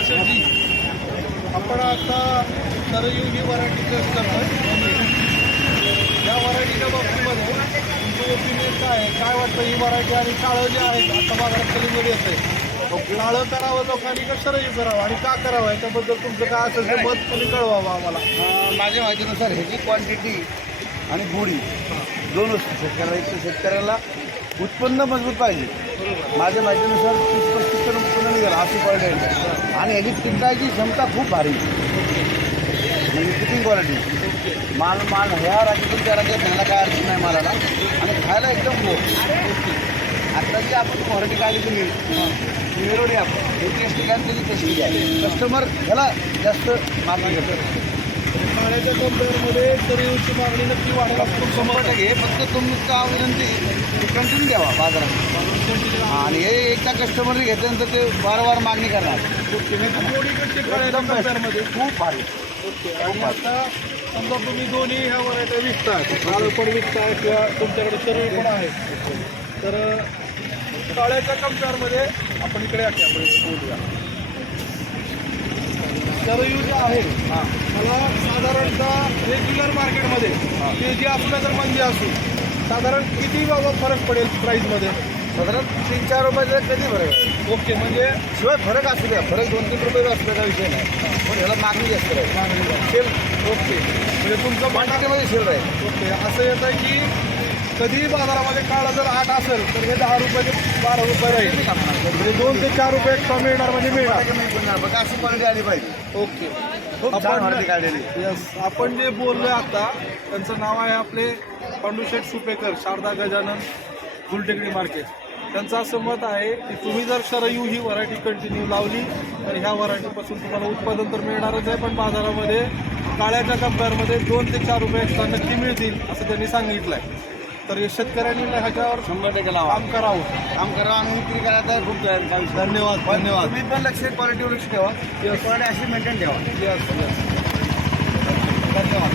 आपण आता सरयू ही variety taste करतोय. या व्हरायटीच्या बाबतीमध्ये तुमचं ओपिनियन काय आहे? काय वाटतं? ही व्हरायटी आणि काळं जे आहे आता बाजारात कलिंगड येतंय. काळं करावं लोकांनी का सरयू करावं? आणि का करावं? याच्याबद्दल तुमचं काय असेल ते मत तुम्ही कळवावं आम्हाला. माझ्या माहितीनुसार ह्याची क्वांटिटी आणि गोडी दोन वस्तू शेतकऱ्याला शेतकऱ्याला उत्पन्न मजबूत पाहिजे. माझ्या माहितीनुसार निघालं अशी क्वालिटी आणि ह्याची टिकायची क्षमता खूप भारी. म्हणजे किटिंग क्वालिटी माल माल ह्या राज्यातून त्या राज्यात घ्यायला काय अडचण नाही मालाला. आणि खायला एकदम गो आता जी आपण क्वालिटी काढली तुम्ही निरोडी आपण. हे टेस्ट काय त्याची टेस्ट आहे कस्टमर ह्याला जास्त मागणी करतात काळ्याच्या कम्पेअरमध्ये सरयूची मागणी नक्की वाढेल असं तुमचं शंभर. टक्के. फक्त तुमचा विनंती कंटिन्यू द्यावा बाजारात. आणि हे एकदा कस्टमरने घेतल्यानंतर ते वारंवार मागणी करणार. कम्पेअरमध्ये खूप भारी. आता समजा तुम्ही दोन्ही ह्या व्हरायट्या विकताय काळं पण विकताय किंवा तुमच्याकडे सर्व पण आहे. तर काळ्याच्या कम्पेअरमध्ये आपण इकडे बोलूया. सरयू जे आहे. मला साधारणतः रेग्युलर मार्केटमध्ये ते जे असलं तर मंदी असू. साधारण किती बाबा फरक पडेल प्राईसमध्ये साधारण तीन चार रुपयाचं कधी फरक ओके म्हणजे शिवाय फरक असू द्या. फरक दोन तीन रुपये असू द्या विषय नाही. पण ह्याला मागणी जास्त राहील सेल ओके. म्हणजे तुमचं म्हणणं क्वांटिटीमध्ये सेल राहील. ओके असं येत आहे की कधी बाजारामध्ये काळा जर आठ असेल तर हे दहा रुपये ते बारा रुपये राहील. म्हणजे दोन ते चार रुपये एक्स्ट्रा मिळणार म्हणजे मिळणार. बघा अशी क्वालिटी आली पाहिजे. ओके. काढलेली. यस आपण जे बोललोय आता त्यांचं नाव आहे आपले पांडुशेठ सुपेकर शारदा गजानन गुलटेकडी मार्केट. त्यांचं असं मत आहे की तुम्ही जर शरयू ही व्हरायटी कंटिन्यू लावली तर ह्या व्हरायटीपासून तुम्हाला उत्पादन तर मिळणारच आहे पण बाजारामध्ये काळ्याच्या कम्पेअरमध्ये दोन ते चार रुपये एक्स्ट्रा नक्की मिळतील असं त्यांनी सांगितलं आहे तर शेतकऱ्यांनी ह्याच्यावर शंभर टक्के लावा. काम करावं. काम करा आणि विक्री करायचा खूप तयार काय विषय नाही. धन्यवाद पण धन्यवाद. तुम्ही पण लक्ष क्वालिटीवर लक्ष ठेवा. क्वालिटी अशी मेंटेन ठेवा. धन्यवाद.